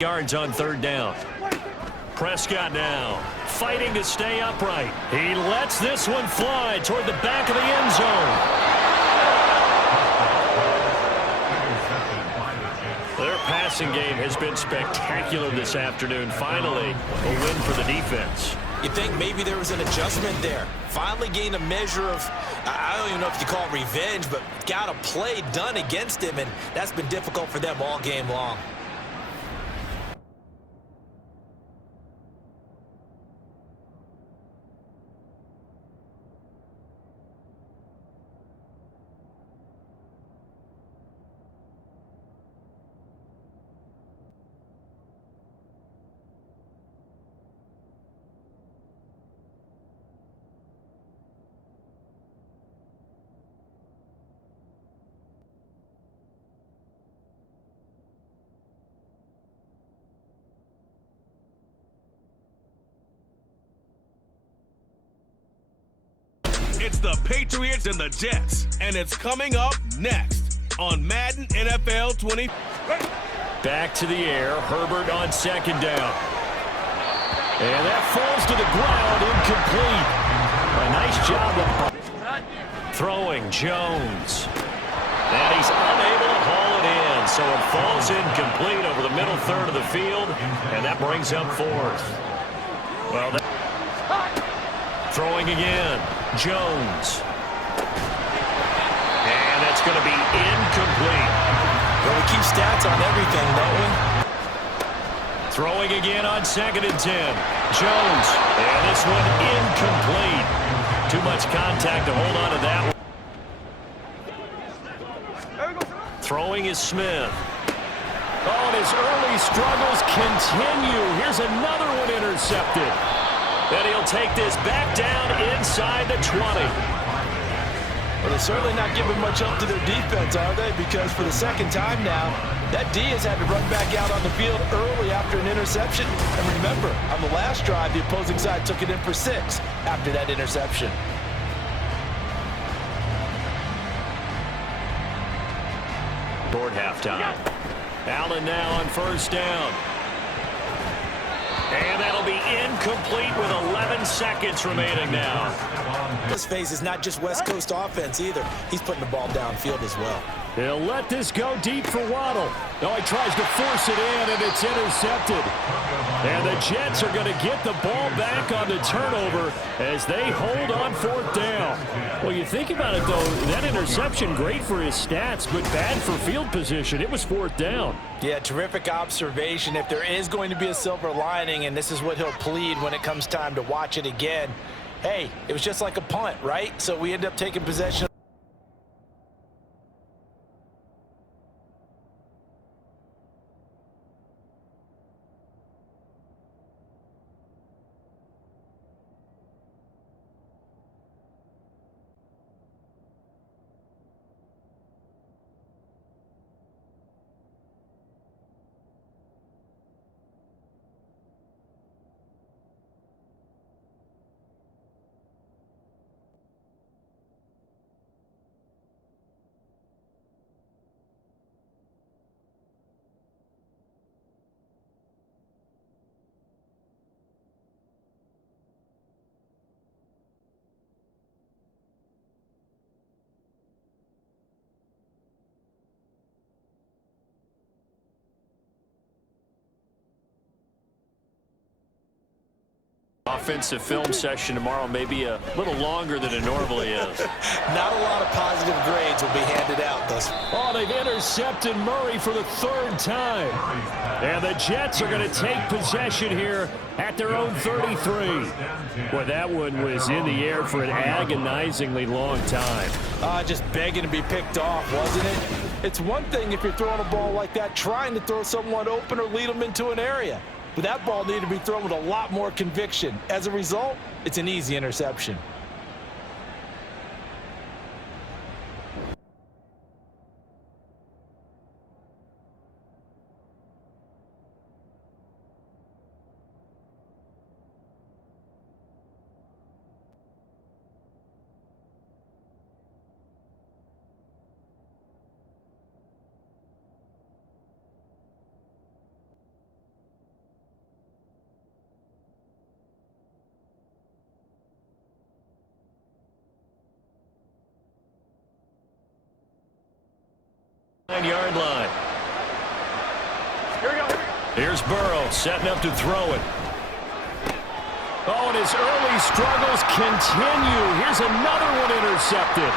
yards on third down. Prescott now fighting to stay upright. He lets this one fly toward the back of the end zone. Their passing game has been spectacular this afternoon. Finally, a win for the defense. You think maybe there was an adjustment there. Finally gained a measure of, I don't even know if you call it revenge, but got a play done against him, and that's been difficult for them all game long. It's the Patriots and the Jets, and it's coming up next on Madden NFL 20. Back to the air, Herbert on second down. And that falls to the ground, incomplete. A nice job of throwing Jones. And he's unable to haul it in, so it falls incomplete over the middle third of the field, and that brings up fourth. Well, throwing again, Jones. And that's going to be incomplete. Well, we keep stats on everything, don't we? Throwing again on 2nd and 10. Jones. And this one incomplete. Too much contact to hold on to that one. Throwing is Smith. Oh, and his early struggles continue. Here's another one intercepted. And he'll take this back down inside the 20. Well, they're certainly not giving much up to their defense, are they? Because for the second time now, that D has had to run back out on the field early after an interception. And remember, on the last drive, the opposing side took it in for 6 after that interception. Toward halftime. Allen now on first down. And that'll be incomplete with 11 seconds remaining now. This phase is not just West Coast offense either. He's putting the ball downfield as well. He'll let this go deep for Waddle. No, he tries to force it in, and it's intercepted. And the Jets are going to get the ball back on the turnover as they hold on fourth down. Well, you think about it, though, that interception, great for his stats, but bad for field position. It was fourth down. Yeah, terrific observation. If there is going to be a silver lining, and this is what he'll plead when it comes time to watch it again, hey, it was just like a punt, right? So we end up taking possession. Offensive film session tomorrow may be a little longer than it normally is. Not a lot of positive grades will be handed out. Oh, they've intercepted Murray for the 3rd time. And the Jets are going to take possession here at their own 33. Boy, that one was in the air for an agonizingly long time. Just begging to be picked off, wasn't it? It's one thing if you're throwing a ball like that, trying to throw someone open or lead them into an area. But that ball needed to be thrown with a lot more conviction. As a result, it's an easy interception. 9-yard line. Here's Burrow setting up to throw it. Oh, and his early struggles continue. Here's another one intercepted.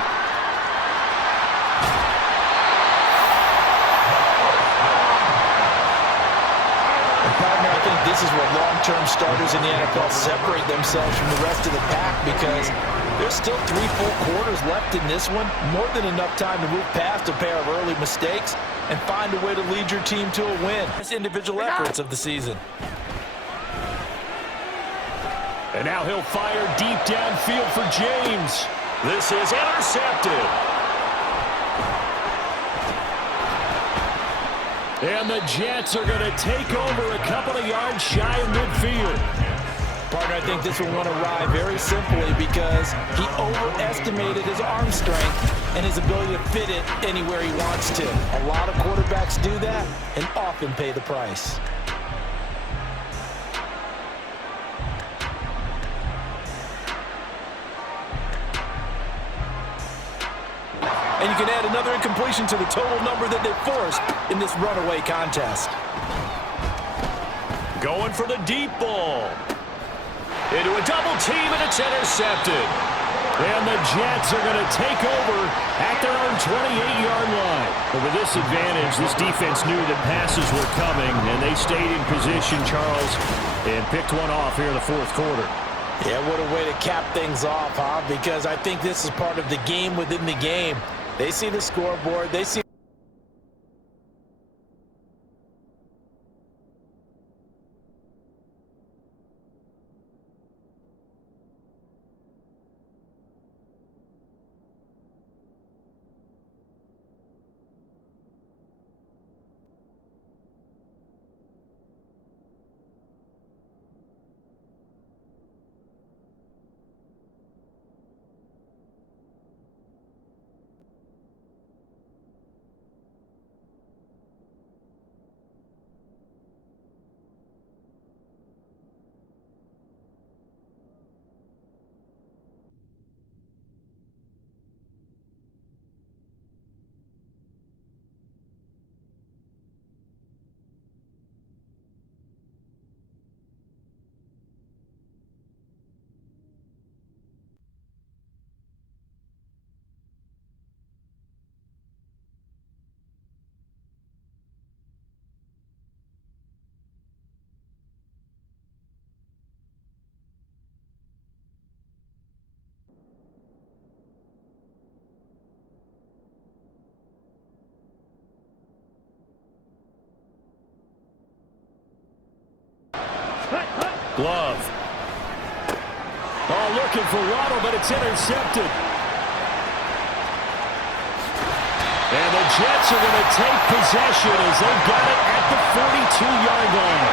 Partner, I think this is where long-term starters in the NFL separate themselves from the rest of the pack, because there's still 3 full quarters left in this one. More than enough time to move past a pair of early mistakes and find a way to lead your team to a win. It's individual efforts of the season. And now he'll fire deep downfield for James. This is intercepted. And the Jets are going to take over a couple of yards shy of midfield. Partner, I think this will want to ride very simply because he overestimated his arm strength and his ability to fit it anywhere he wants to. A lot of quarterbacks do that and often pay the price. And you can add another incompletion to the total number that they forced in this runaway contest. Going for the deep ball. Into a double team, and it's intercepted. And the Jets are going to take over at their own 28-yard line. But with this advantage, this defense knew that passes were coming, and they stayed in position, Charles, and picked one off here in the fourth quarter. Yeah, what a way to cap things off, huh? Because I think this is part of the game within the game. They see the scoreboard. They see. Glove. Oh, looking for Waddle, but it's intercepted. And the Jets are going to take possession as they've got it at the 42-yard line.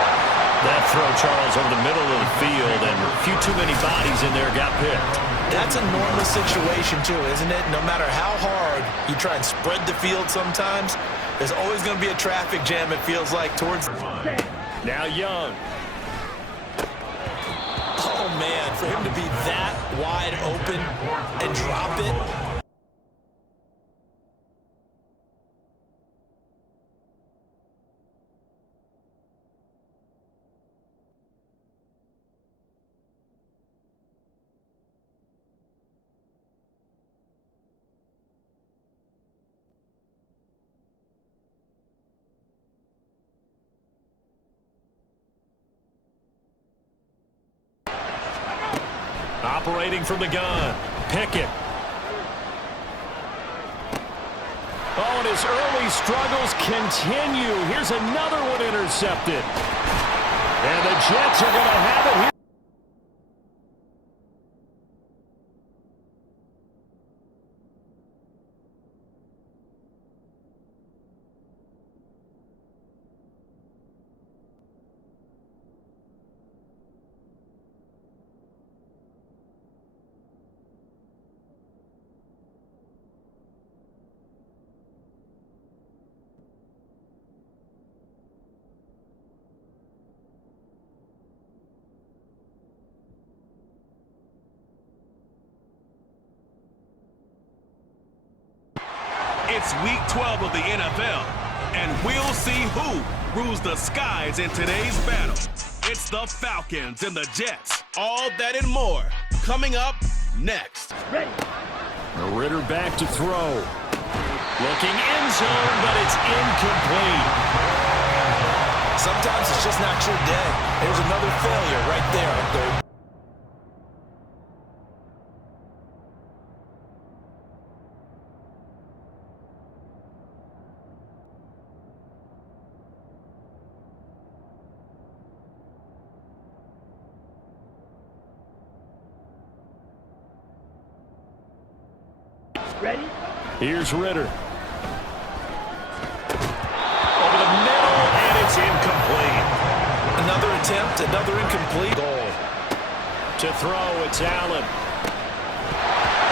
That throw, Charles, over the middle of the field, and a few too many bodies in there got picked. That's a normal situation, too, isn't it? No matter how hard you try and spread the field sometimes, there's always going to be a traffic jam, it feels like, towards. Now Young. Oh, man, for him to be that wide open and drop it. Operating from the gun. Pickett. Oh, and his early struggles continue. Here's another one intercepted. And the Jets are going to have it here. It's Week 12 of the NFL, and we'll see who rules the skies in today's battle. It's the Falcons and the Jets. All that and more coming up next. Ritter back to throw. Looking end zone, but it's incomplete. Sometimes it's just not your day. There's another failure right there at third. Ready? Here's Ritter. Over the middle, and it's incomplete. Another attempt, another incomplete. Goal. To throw, it's Allen.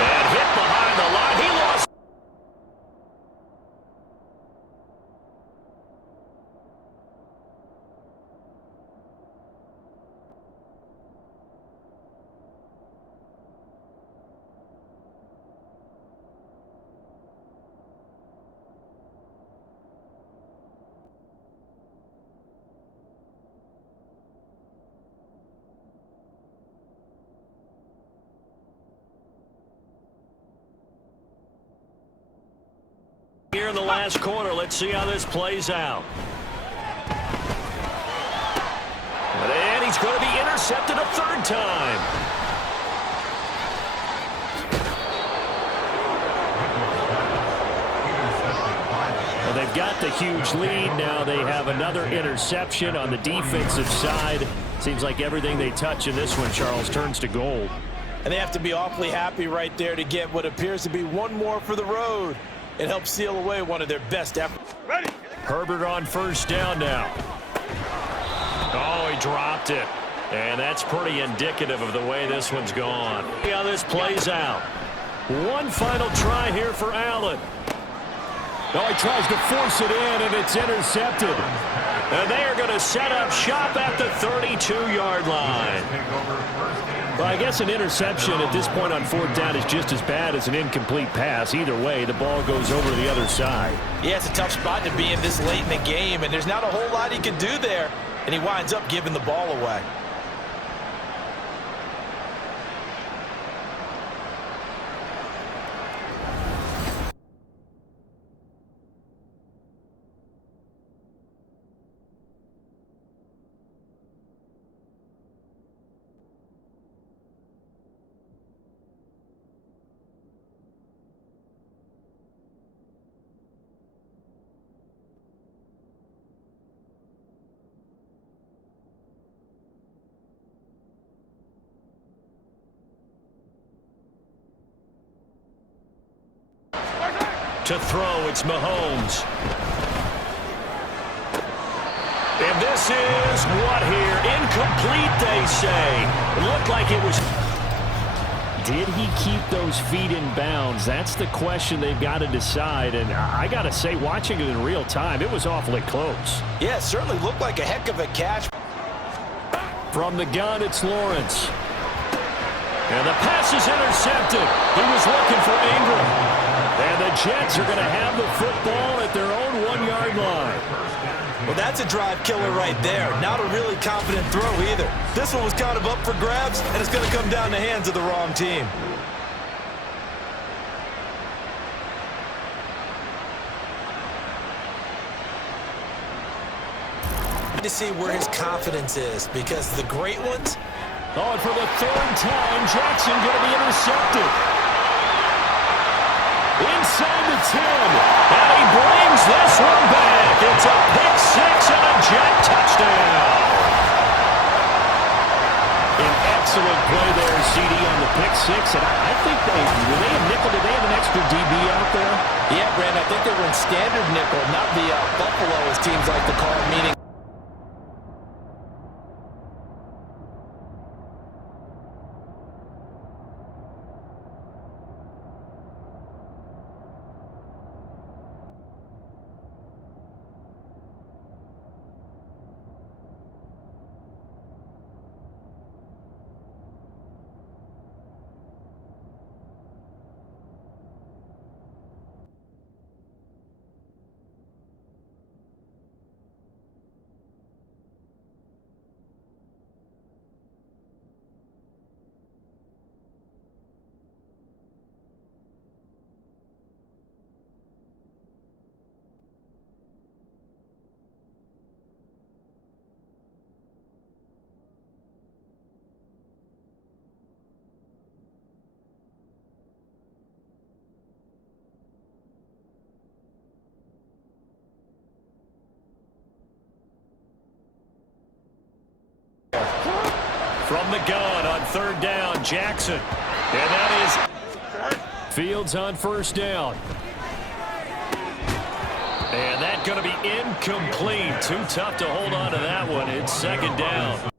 And hit behind the line. He lost. Here in the last quarter, let's see how this plays out. And he's going to be intercepted a third time. Well, they've got the huge lead. Now they have another interception on the defensive side. Seems like everything they touch in this one, Charles, turns to gold. And they have to be awfully happy right there to get what appears to be one more for the road. It helps seal away one of their best efforts. Ready. Herbert on first down now. Oh, he dropped it. And that's pretty indicative of the way this one's gone. See how this plays out. One final try here for Allen. Oh, he tries to force it in, and it's intercepted. And they are going to set up shop at the 32-yard line. Well, I guess an interception at this point on fourth down is just as bad as an incomplete pass. Either way, the ball goes over to the other side. Yeah, it's a tough spot to be in this late in the game, and there's not a whole lot he can do there, and he winds up giving the ball away. To throw, it's Mahomes. And this is what here? Incomplete, they say. It looked like it was. Did he keep those feet in bounds? That's the question they've got to decide. And I got to say, watching it in real time, it was awfully close. Yeah, it certainly looked like a heck of a catch. From the gun, it's Lawrence. And the pass is intercepted. He was looking for Ingram. And the Jets are going to have the football at their own 1-yard line. Well, that's a drive killer right there. Not a really confident throw either. This one was kind of up for grabs, and it's going to come down the hands of the wrong team. To see where his confidence is, because the great ones. Oh, and for the third time, Jackson going to be intercepted. Inside the 10, and he brings this one back. It's a pick-6 and a Jet touchdown. An excellent play there, CD, on the pick-6, and I think they have nickel. Did they have an extra DB out there? Yeah, Brand, I think they were in standard nickel, not the Buffalo, as teams like to call it, meaning From the gun on third down, Jackson. And that is Fields on first down. And that's going to be incomplete. Too tough to hold on to that one. It's second down.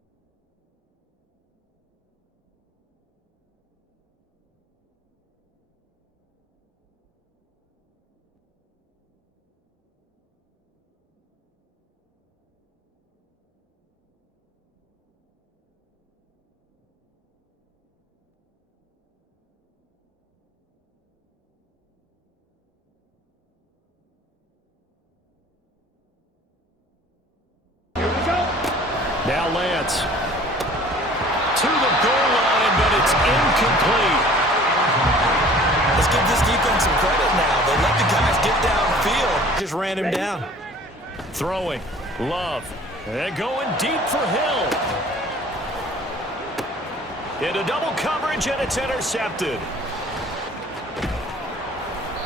Now Lance to the goal line, but it's incomplete. Let's give this defense some credit now. They let the guys get downfield. Just ran him down. Throwing. Love. And going deep for Hill. Into double coverage, and it's intercepted.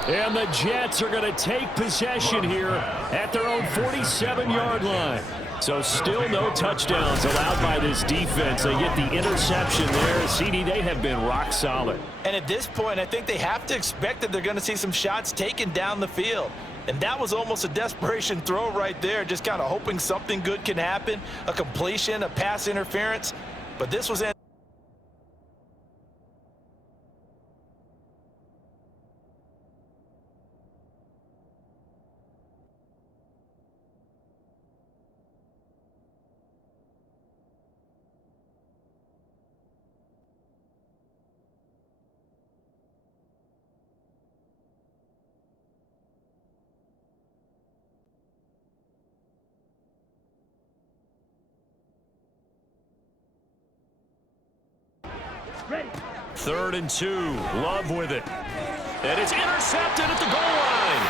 And the Jets are going to take possession here at their own 47-yard line. So still no touchdowns allowed by this defense. They get the interception there. CD, they have been rock solid. And at this point, I think they have to expect that they're going to see some shots taken down the field. And that was almost a desperation throw right there, just kind of hoping something good can happen, a completion, a pass interference. But this was in. Third and 2. Love with it. And it's intercepted at the goal line.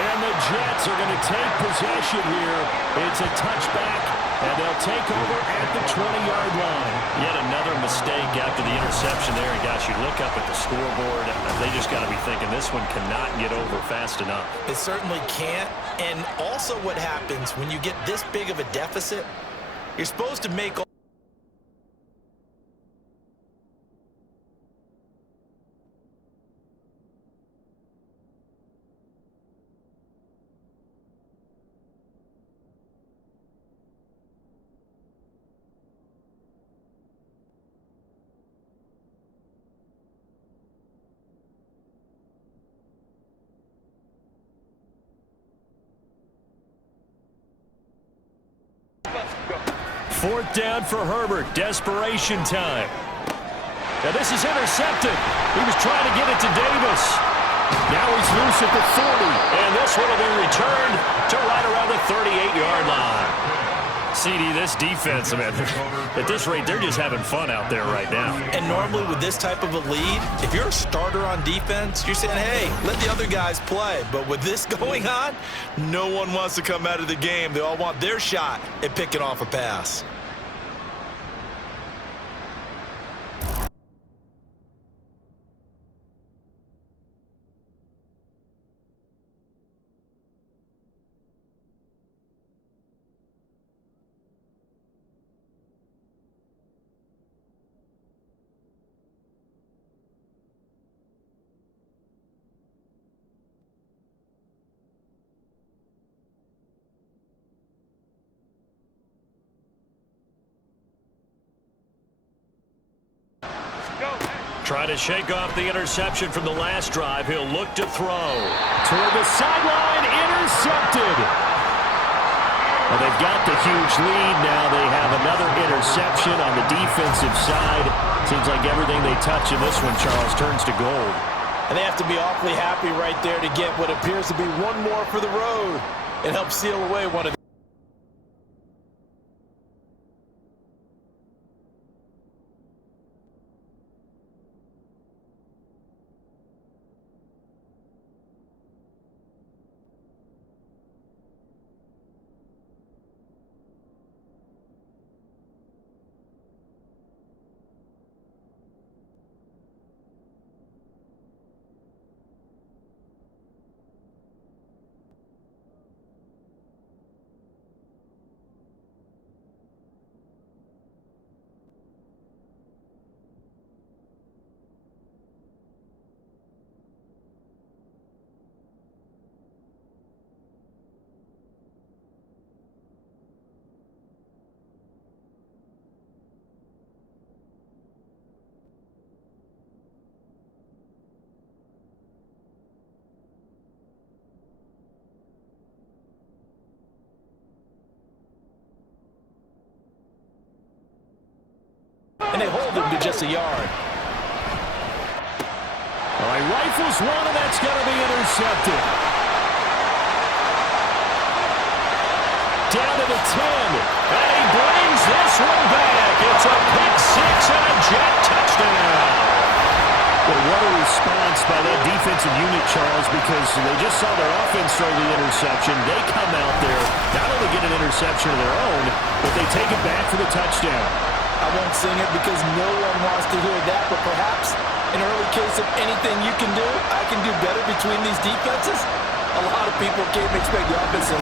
And the Jets are going to take possession here. It's a touchback, and they'll take over at the 20-yard line. Yet another mistake after the interception there. And gosh, you look up at the scoreboard, they just got to be thinking this one cannot get over fast enough. It certainly can't. And also what happens when you get this big of a deficit, you're supposed to make all. Fourth down for Herbert. Desperation time. Now this is intercepted. He was trying to get it to Davis. Now he's loose at the 40. And this one will be returned to right around the 38-yard line. CD, this defense, man, at this rate, they're just having fun out there right now. And normally with this type of a lead, if you're a starter on defense, you're saying, hey, let the other guys play. But with this going on, no one wants to come out of the game. They all want their shot at picking off a pass. Trying to shake off the interception from the last drive. He'll look to throw. Toward the sideline, intercepted. Well, they've got the huge lead now. They have another interception on the defensive side. Seems like everything they touch in this one, Charles, turns to gold. And they have to be awfully happy right there to get what appears to be one more for the road and help seal away one of the. and they hold him to just a yard. All right, rifles one, and that's going to be intercepted. Down to the 10, and he brings this one back. It's a pick six and a Jet touchdown. Well, what a response by that defensive unit, Charles, because they just saw their offense throw the interception. They come out there, not only get an interception of their own, but they take it back for the touchdown. I won't sing it because no one wants to hear that, but perhaps in early case of anything you can do, I can do better between these defenses. A lot of people can't expect the offense to...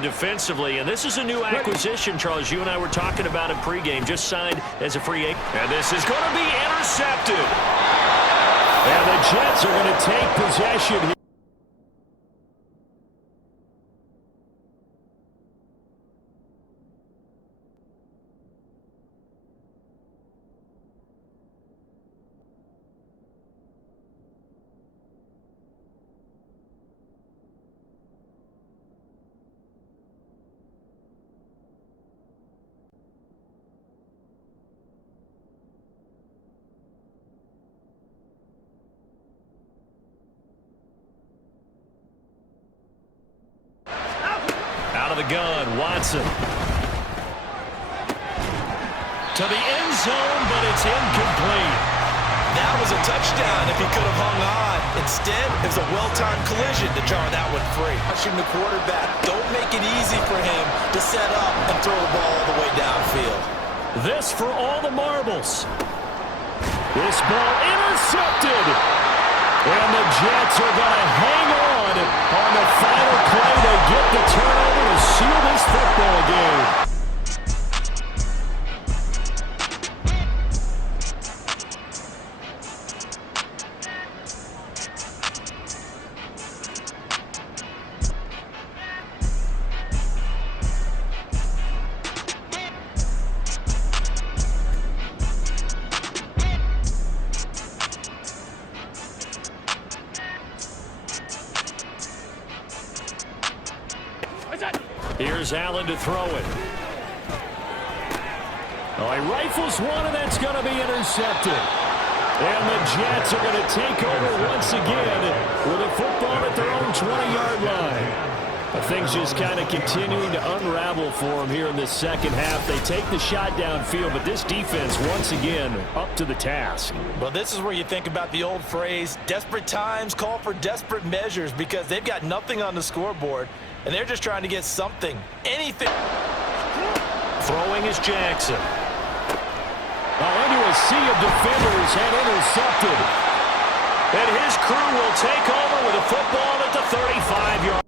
Defensively, and this is a new acquisition, Charles. You and I were talking about it pregame, just signed as a free agent. And this is going to be intercepted. And the Jets are going to take possession here. Out of the gun, Watson. To the end zone, but it's incomplete. That was a touchdown if he could have hung on. Instead, it was a well-timed collision to jar that one free. Rushing the quarterback. Don't make it easy for him to set up and throw the ball all the way downfield. This for all the marbles. This ball intercepted. And the Jets are going to hang on the final play. They get the turnover to seal this football game. Here's Allen to throw it. Oh, he rifles one, and that's going to be intercepted. And the Jets are going to take over once again with a football at their own 20-yard line. Things just kind of continuing to unravel for them here in this second half. They take the shot downfield, but this defense, once again, up to the task. Well, this is where you think about the old phrase, desperate times call for desperate measures, because they've got nothing on the scoreboard, and they're just trying to get something, anything. Throwing is Jackson. Into a sea of defenders and intercepted. And his crew will take over with a football at the 35-yard.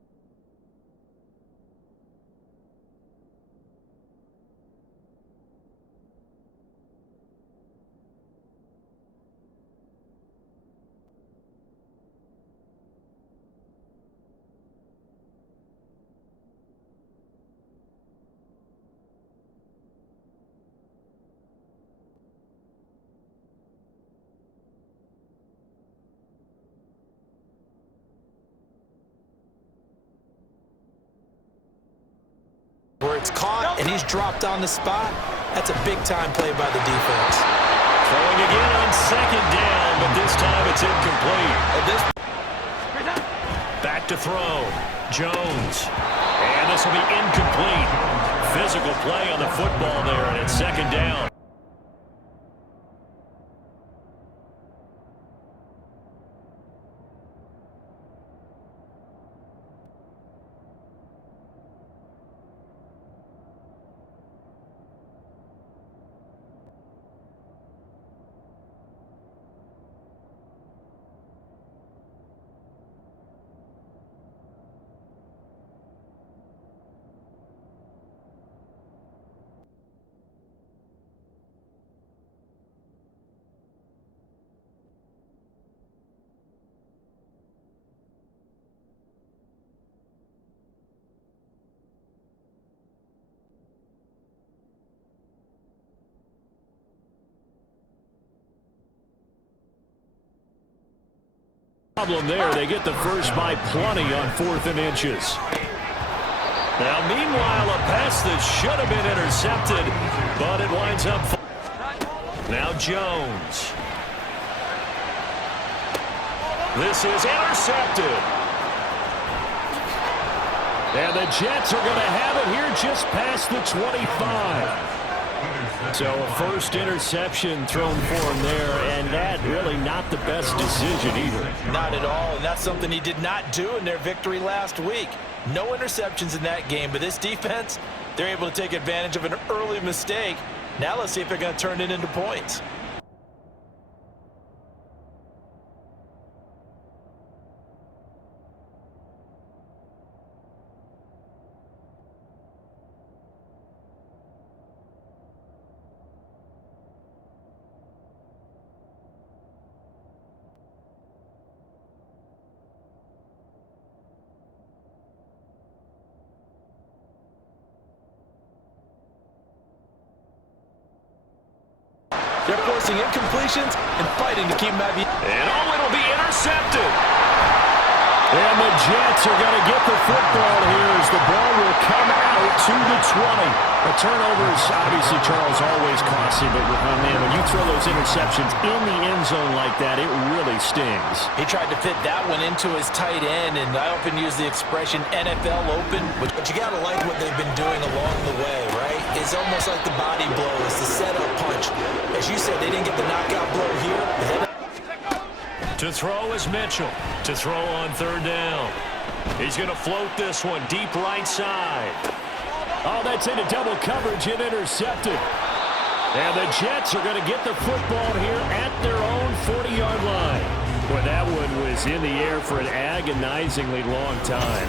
Where it's caught and he's dropped on the spot. That's a big-time play by the defense. Throwing again on second down, but this time it's incomplete. Back to throw. Jones. And this will be incomplete. Physical play on the football there, and it's second down. Problem there. They get the first by plenty on 4th and inches. Now, meanwhile, a pass that should have been intercepted, but it winds up. Now Jones. This is intercepted. And the Jets are going to have it here just past the 25. So a first interception thrown for him there, and that really not the best decision either. Not at all, and that's something he did not do in their victory last week. No interceptions in that game, but this defense, they're able to take advantage of an early mistake. Now let's see if they're going to turn it into points. They're forcing incompletions and fighting to keep them at the... And it'll be intercepted. And the Jets are going to get the football here as the ball will come out to the 20. A turnover is obviously, Charles, always costly, but when you throw those interceptions in the end zone like that, it really stings. He tried to fit that one into his tight end, and I often use the expression NFL open, but you got to like what they've been doing along the way, right? It's almost like the body blow. It's the setup punch. As you said, they didn't get the knockout blow here. To throw is Mitchell. To throw on 3rd down. He's going to float this one deep right side. Oh, that's into double coverage and intercepted. And the Jets are going to get the football here at their own 40-yard line. Boy, that one was in the air for an agonizingly long time.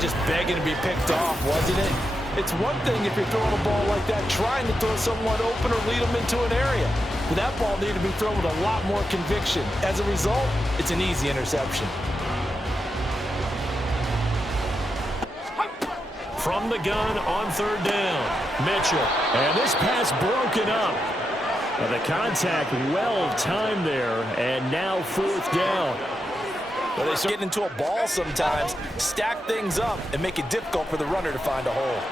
Just begging to be picked off, wasn't it? It's one thing if you're throwing a ball like that, trying to throw someone open or lead them into an area. But that ball needed to be thrown with a lot more conviction. As a result, it's an easy interception. From the gun on 3rd down, Mitchell. And this pass broken up. And the contact well timed there, and now 4th down. Well, they get into a ball sometimes, stack things up, and make it difficult for the runner to find a hole.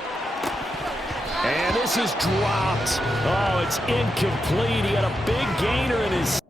And this is dropped. Oh, it's incomplete. He had a big gainer in his...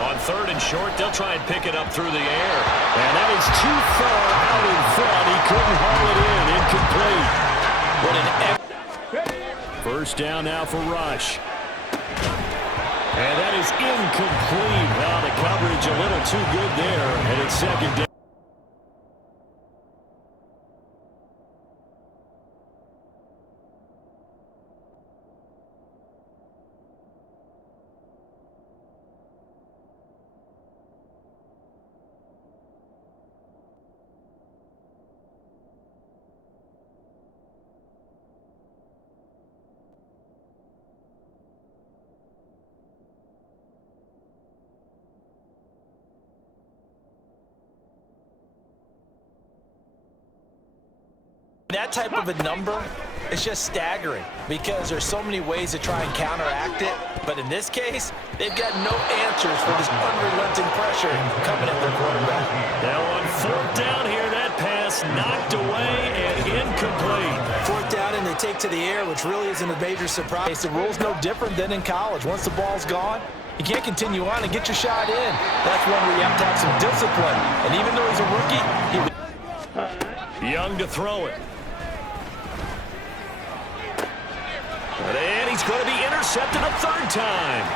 On 3rd and short, they'll try and pick it up through the air. And that is too far out in front. He couldn't haul it in. Incomplete. First down now for Rush. And that is incomplete. Well, the coverage a little too good there. And it's 2nd down. That type of a number, it's just staggering because there's so many ways to try and counteract it. But in this case, they've got no answers for this unrelenting pressure coming at their quarterback. Now on 4th down here, that pass knocked away and incomplete. 4th down and they take to the air, which really isn't a major surprise. The rule's no different than in college. Once the ball's gone, you can't continue on and get your shot in. That's one where you have to have some discipline. And even though he's a rookie, Young to throw it. And he's going to be intercepted a 3rd time.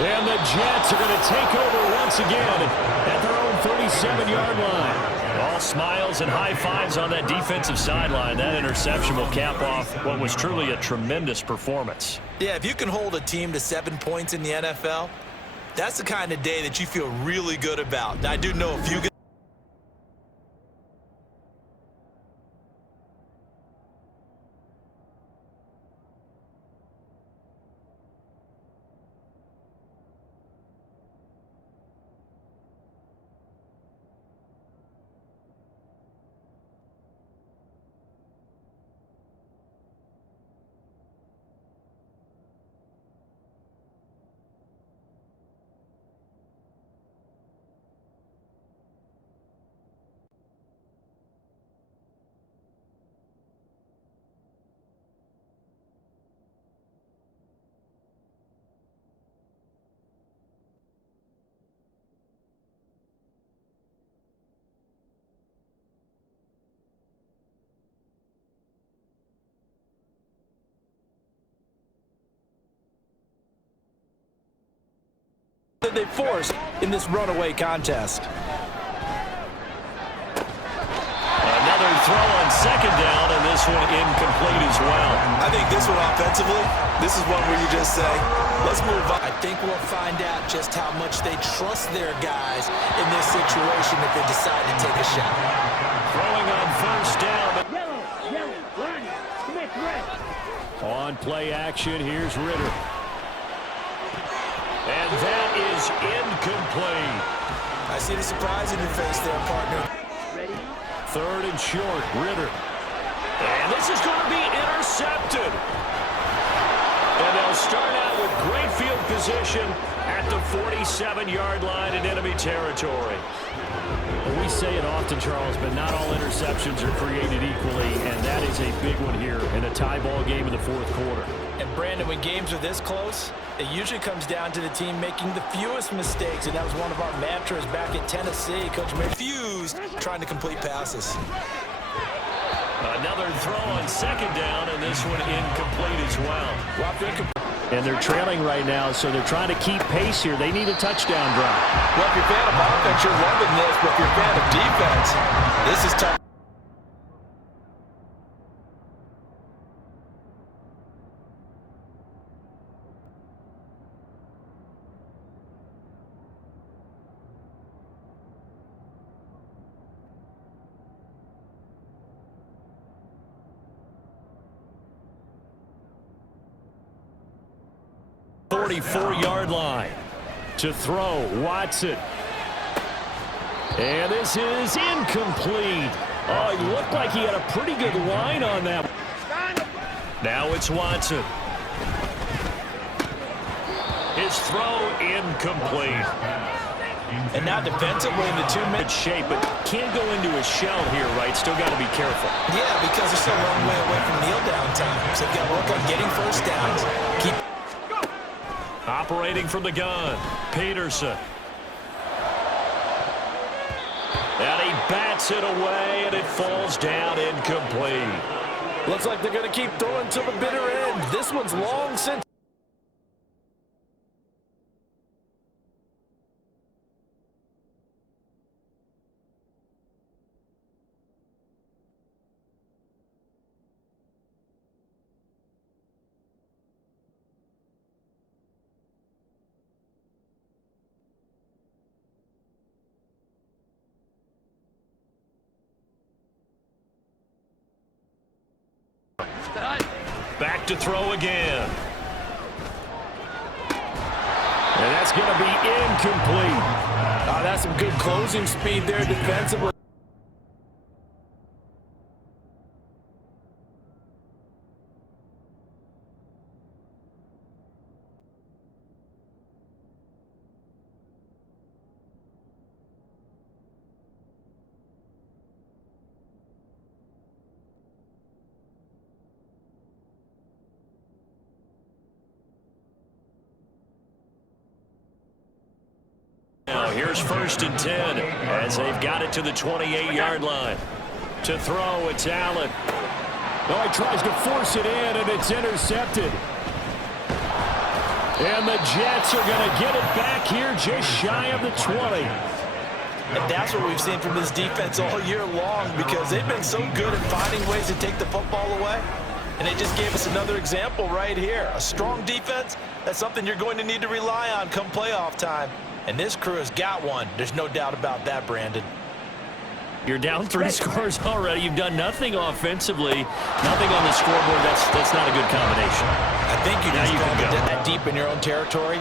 And the Jets are going to take over once again at their own 37-yard line. All smiles and high fives on that defensive sideline. That interception will cap off what was truly a tremendous performance. Yeah, if you can hold a team to 7 points in the NFL, that's the kind of day that you feel really good about. Now, I do know if you get that they forced in this runaway contest. Another throw on second down, and this one incomplete as well. I think this one offensively, this is one where you just say, let's move on. I think we'll find out just how much they trust their guys in this situation if they decide to take a shot. Throwing on first down. Yellow, line, Smith, red. On play action, here's Ritter. And that is incomplete. I see the surprise in your face there, partner. Ready? Third and short, Ritter. And this is going to be intercepted. And they'll start out with great field position at the 47-yard line in enemy territory. Well, we say it often, Charles, but not all interceptions are created equally, and that is a big one here in a tie ball game in the fourth quarter. And Brandon, when games are this close, it usually comes down to the team making the fewest mistakes, and that was one of our mantras back at Tennessee. Coach refused trying to complete passes. Another throw on second down, and this one incomplete as well. And they're trailing right now, so they're trying to keep pace here. They need a touchdown drive. Well, if you're a fan of offense, you're loving this, but if you're a fan of defense, this is tough. Yard line to throw. Watson. And this is incomplete. Oh, it looked like he had a pretty good line on that. Now it's Watson. His throw incomplete. And now defensively in the 2 minute shape, but can't go into a shell here, right? Still got to be careful. Yeah, because they're still a long way away from kneel down time. So they've got to work on getting first downs. Keep operating from the gun, Peterson. And he bats it away, and it falls down incomplete. Looks like they're going to keep throwing to the bitter end. This one's long since. Back to throw again. And that's going to be incomplete. Oh, that's some good closing speed there defensively. Now here's 1st and 10 as they've got it to the 28-yard line. To throw, it's Allen. Oh, he tries to force it in, and it's intercepted. And the Jets are going to get it back here just shy of the 20. And that's what we've seen from this defense all year long, because they've been so good at finding ways to take the football away. And they just gave us another example right here. A strong defense, that's something you're going to need to rely on come playoff time. And this crew has got one. There's no doubt about that, Brandon. You're down 3 scores already. You've done nothing offensively, nothing on the scoreboard. That's not a good combination. I think you just can go that deep in your own territory.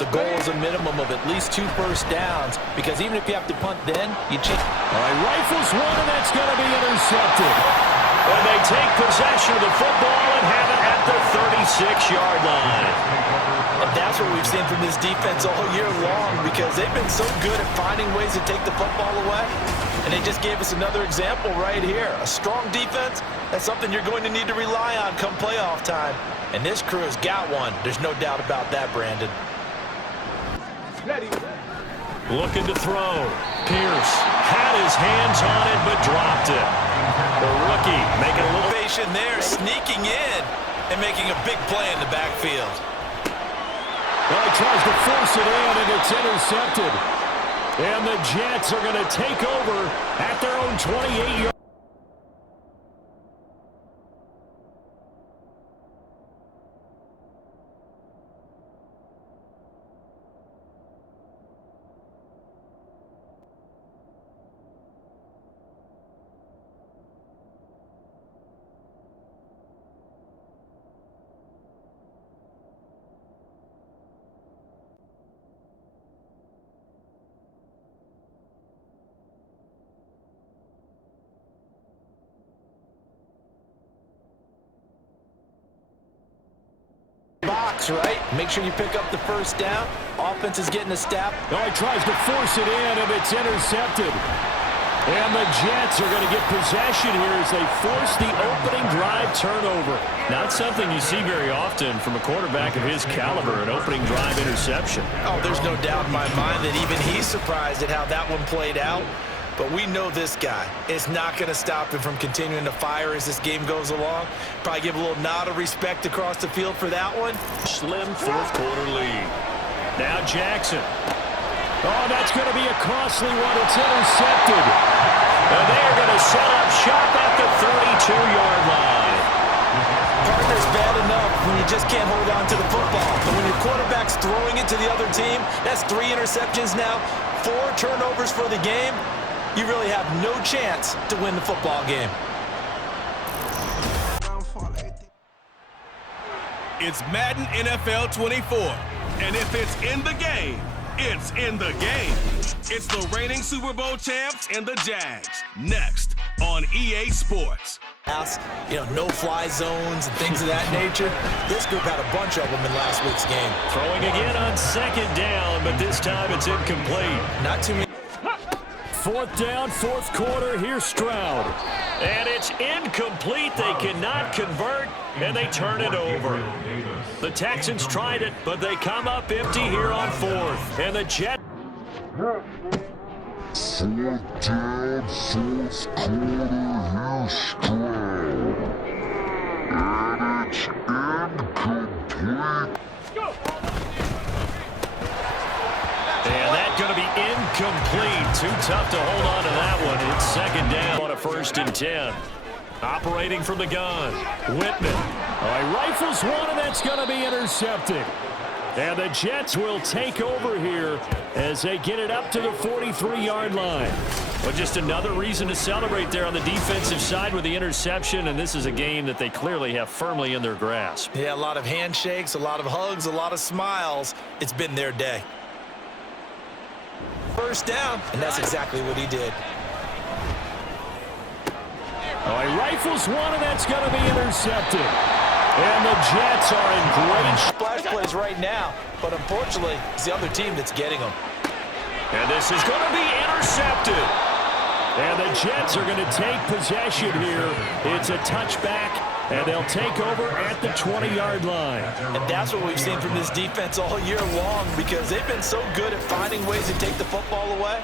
The goal is a minimum of at least 2 first downs, because even if you have to punt then, you change. All right, rifles one, and that's going to be intercepted. And they take possession of the football and have it at the 36-yard line. And that's what we've seen from this defense all year long, because they've been so good at finding ways to take the football away. And they just gave us another example right here. A strong defense, that's something you're going to need to rely on come playoff time. And this crew has got one. There's no doubt about that, Brandon. Looking to throw. Pierce had his hands on it, but dropped it. The rookie making a little patient there, sneaking in and making a big play in the backfield. Well, he tries to force it in, and it's intercepted. And the Jets are going to take over at their own 28-yard. Box, right? Make sure you pick up the first down. Offense is getting a step. Oh, he tries to force it in, and it's intercepted. And the Jets are going to get possession here as they force the opening drive turnover. Not something you see very often from a quarterback of his caliber, an opening drive interception. Oh, there's no doubt in my mind that even he's surprised at how that one played out. But we know this guy is not going to stop him from continuing to fire as this game goes along. Probably give a little nod of respect across the field for that one. Slim fourth-quarter lead. Now Jackson. Oh, that's going to be a costly one. It's intercepted. And they're going to set up shop at the 32-yard line. Partner's bad enough when you just can't hold on to the football. But when your quarterback's throwing it to the other team, that's 3 interceptions now, 4 turnovers for the game. You really have no chance to win the football game. It's Madden NFL 24. And if it's in the game, it's in the game. It's the reigning Super Bowl champs and the Jags. Next on EA Sports. No-fly zones and things of that nature. This group had a bunch of them in last week's game. Throwing again on 2nd down, but this time it's incomplete. Not too many. 4th down, 4th quarter. Here's Stroud. And it's incomplete. They cannot convert, and they turn it over. The Texans tried it, but they come up empty here on 4th. And the Jets. 4th down, 4th quarter. Here's Stroud. And it's incomplete. And that's going to be incomplete. Too tough to hold on to that one. It's 2nd down on a 1st and 10. Operating from the gun, Whitman. All right, rifles one, and that's going to be intercepted. And the Jets will take over here as they get it up to the 43-yard line. But just another reason to celebrate there on the defensive side with the interception, and this is a game that they clearly have firmly in their grasp. Yeah, a lot of handshakes, a lot of hugs, a lot of smiles. It's been their day. 1st down, and that's exactly what he did. All right, rifles one, and that's going to be intercepted. And the Jets are in great splash plays right now, but unfortunately, it's the other team that's getting them. And this is going to be intercepted. And the Jets are going to take possession here. It's a touchback, and they'll take over at the 20-yard line. And that's what we've seen from this defense all year long, because they've been so good at finding ways to take the football away.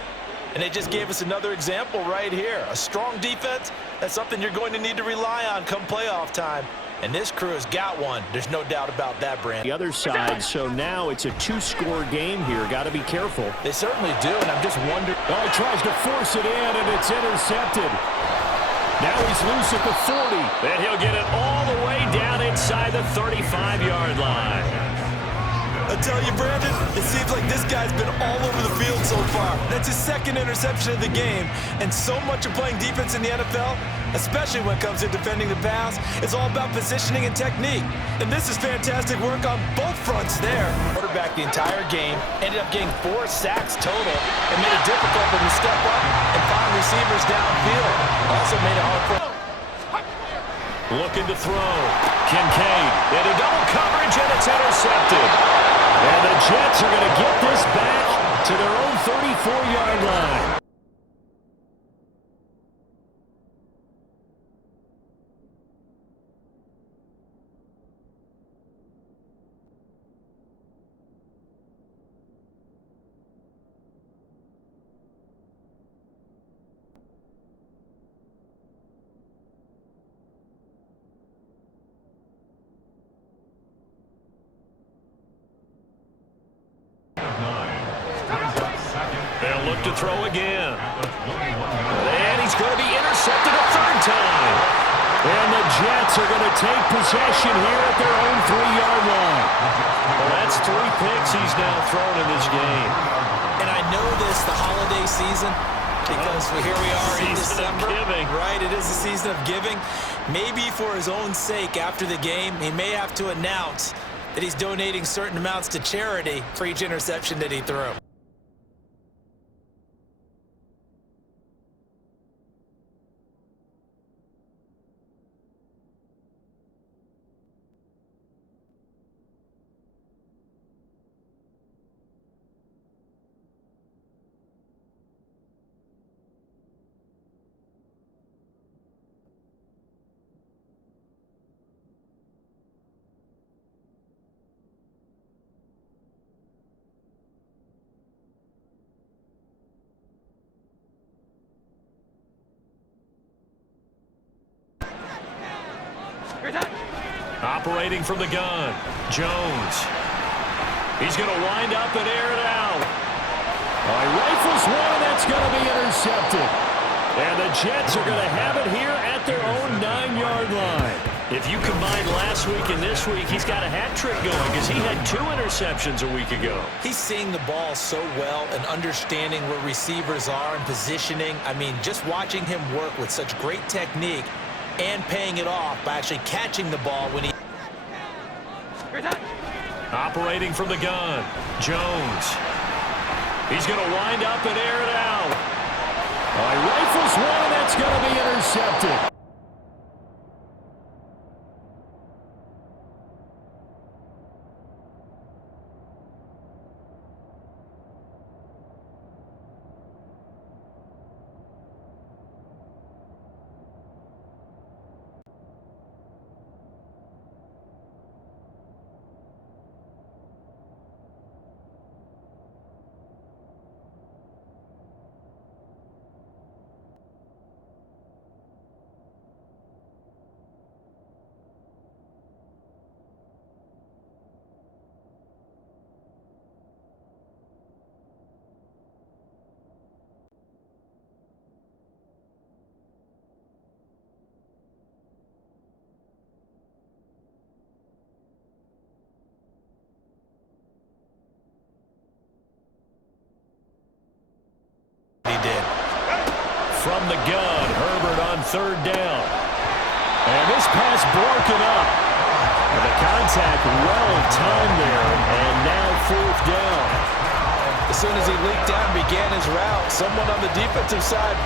And they just gave us another example right here. A strong defense, that's something you're going to need to rely on come playoff time. And this crew has got one. There's no doubt about that, Brand. The other side, so now it's a two-score game here. Got to be careful. They certainly do, and I'm just wondering. Oh, he tries to force it in, and it's intercepted. Now he's loose at the 40. And he'll get it all the way down inside the 35-yard line. I tell you, Brandon, it seems like this guy's been all over the field so far. That's his second interception of the game, and so much of playing defense in the NFL, especially when it comes to defending the pass, is all about positioning and technique. And this is fantastic work on both fronts there. Quarterback the entire game, ended up getting 4 sacks total, and made it difficult for him to step up and find receivers downfield. Also made it hard for him. Looking to throw. Kincaid into double coverage, and it's intercepted. And the Jets are going to get this back to their own 34-yard line. They'll look to throw again. And he's going to be intercepted a third time. And the Jets are going to take possession here at their own 3-yard line. Well, that's 3 picks he's now thrown in this game. And I know this, the holiday season, because here we are in December. Right, it is the season of giving. Maybe for his own sake after the game, he may have to announce that he's donating certain amounts to charity for each interception that he threw. Operating from the gun, Jones. He's going to wind up and air it out. He rifles one, and that's going to be intercepted. And the Jets are going to have it here at their own 9-yard line. If you combine last week and this week, he's got a hat trick going because he had 2 interceptions a week ago. He's seeing the ball so well and understanding where receivers are and positioning. I mean, just watching him work with such great technique and paying it off by actually catching the ball when he... Operating from the gun, Jones. He's going to wind up and air it out. He rifles one, and that's going to be intercepted. He did. From the gun, Herbert on 3rd down. And this pass broken up. And the contact well timed there, and now 4th down. As soon as he leaked out and began his route, someone on the defensive side